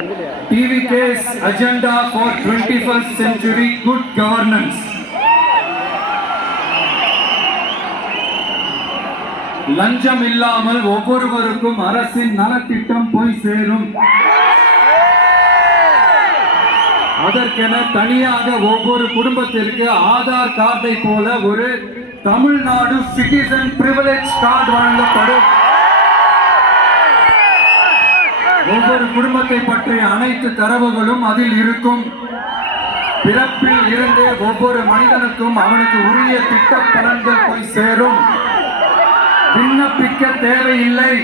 TVK's agenda for 21st century good governance. லஞ்சம் இல்லாமல் ஒவ்வொருவருக்கும் அரசின் நலத்திட்டம் போய் சேரும். அதற்கென தனியாக ஒவ்வொரு குடும்பத்திற்கு ஆதார் கார்டை போல ஒரு தமிழ்நாடு சிட்டிசன் பிரிவிலேஜ் கார்டு வழங்கப்படும். ஒவ்வொரு குடும்பத்தை பற்றிய அனைத்து தரவுகளும் அதில் இருக்கும். பிறப்பில் இருந்தே ஒவ்வொரு மனிதனுக்கும் அவனுக்கு உரிய திட்ட பலன்கள் போய் சேரும். விண்ணப்பிக்க தேவையில்லை,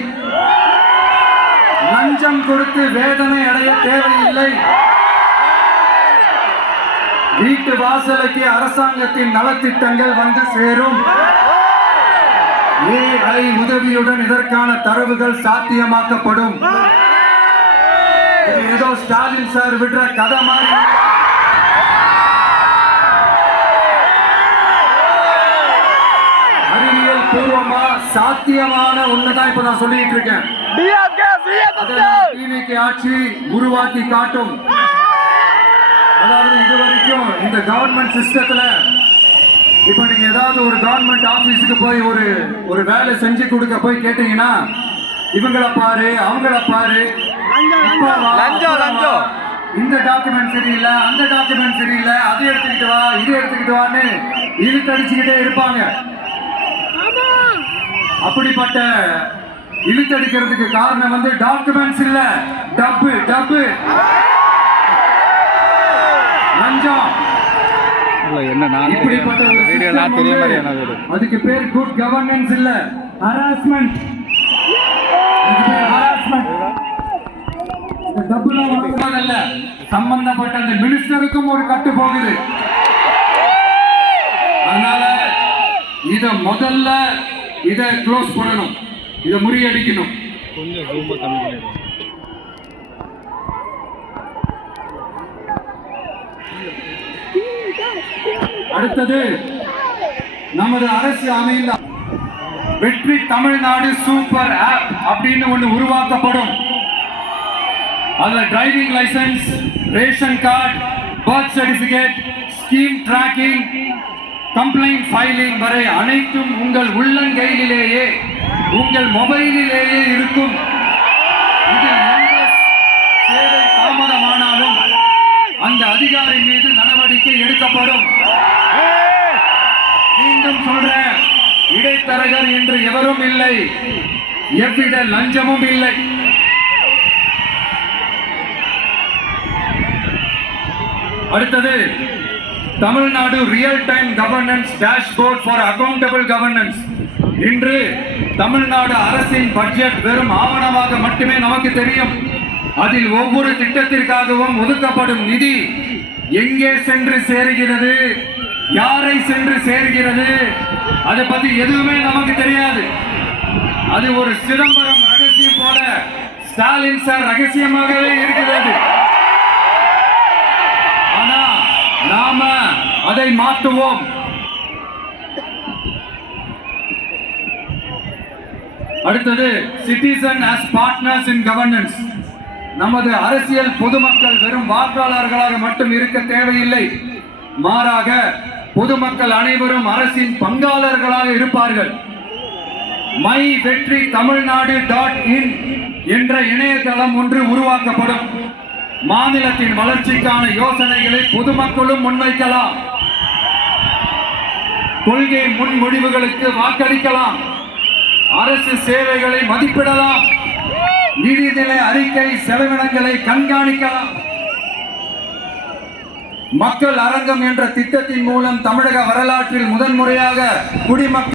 லஞ்சம் கொடுத்து வேதனை அடைய தேவையில்லை. வீட்டு வாசலுக்கு அரசாங்கத்தின் நலத்திட்டங்கள் வந்து சேரும். AI உதவியுடன் இதற்கான தரவுகள் சாத்தியமாக்கப்படும். ஏதோ ஸ்டாலின் சார் விடுற கதை மாதிரி அறிவியல் பூர்வமா சாத்தியமான ஒண்ணுதான் இப்ப நான் சொல்லிட்டு இருக்கேன். டிவிக்கு ஆட்சி உருவாக்கி காட்டும். அதாவது இதுவரைக்கும் இந்த கவர்மெண்ட் சிஸ்டத்துல இப்ப நீங்க ஏதாவது ஒரு கவர்மெண்ட் ஆபீஸுக்கு போய் ஒரு வேலை செஞ்சு கொடுக்க போய் கேட்டீங்கன்னா இவங்களை பாரு அவங்கள பாரு, இந்த டாக்குமெண்ட் சரியில்லை, அந்த டாக்குமெண்ட் சரியில்லை, அதை எடுத்துக்கிட்டு வா இது எடுத்துக்கிட்டு வான்னு இழுத்தடிச்சுக்கிட்டே இருப்பாங்க. அப்படிப்பட்ட இழுத்தடிக்கிறதுக்கு காரணம் வந்து டாக்குமெண்ட்ஸ் இல்ல, டப்பு டப்பு லஞ்சம். அதுக்கு பேர் குட் கவர்னன்ஸ் இல்ல, ஹராஸ்மெண்ட். சம்பந்தப்பட்ட அந்த மினிஸ்டருக்கும் ஒரு கட்டு போகுது. அதனால முதல்ல இத க்ளோஸ் பண்ணணும், இத முறியடிக்கணும். அடுத்தது நமது அரசு அமைந்த வெற்றி தமிழ்நாடு சூப்பர் ஆப் அப்படின்னு ஒன்று உருவாக்கப்படும். அதுல driving licence, ration card, birth certificate, scheme tracking, complaint filing வரை அனைத்தும் உங்கள் உள்ளங்கையிலேயே உங்கள் மொபைலிலேயே இருக்கும். இதில் எந்த சேவை தாமதமானாலும் அந்த அதிகாரி மீது நடவடிக்கை எடுக்கப்படும். மீண்டும் சொல்றேன், இடைத்தரகர் என்று எவரும் இல்லை, எவ்வித லஞ்சமும் இல்லை. அடுத்தது Tamil Nadu real time governance dashboard for accountable governance. இன்று தமிழ்நாடு அரசின் பட்ஜெட் வெறும் ஆவணமாக மட்டுமே நமக்கு தெரியும். அதில் ஒவ்வொரு திட்டத்திற்காகவும் ஒதுக்கப்படும் நிதி எங்கே சென்று சேருகிறது, யாரை சென்று சேர்கிறது, அதை பத்தி எதுவுமே நமக்கு தெரியாது. அது ஒரு சிதம்பரம் ரகசியம் போல ஸ்டாலின் சார் ரகசியமாகவே இருக்கிறது. ஆனா நாம அதை மாற்றுவோம். அடுத்தது சிட்டிசன் ஆஸ் பார்ட்னர்ஸ் இன் கவர்னன்ஸ். நமது அரசியல் பொதுமக்கள் வெறும் வாக்காளர்களாக மட்டும் இருக்க தேவையில்லை. மாறாக பொதுமக்கள் அனைவரும் அரசின் பங்காளர்களாக இருப்பார்கள். மை வெற்றி தமிழ்நாடு.in என்ற இணையதளம் ஒன்று உருவாக்கப்படும். மாநிலத்தின் வளர்ச்சிக்கான யோசனைகளை பொதுமக்களும் முன்வைக்கலாம். கொள்கை முன்மொழிவுகளுக்கு வாக்களிக்கலாம். அரசு சேவைகளை மதிப்பிடலாம். நிதிநிலை அறிக்கை செலவினங்களை கண்காணிக்கலாம். மக்கள் அரங்கம் என்ற திட்டத்தின் மூலம் தமிழக வரலாற்றில் முதன்முறையாக குடிமக்கள்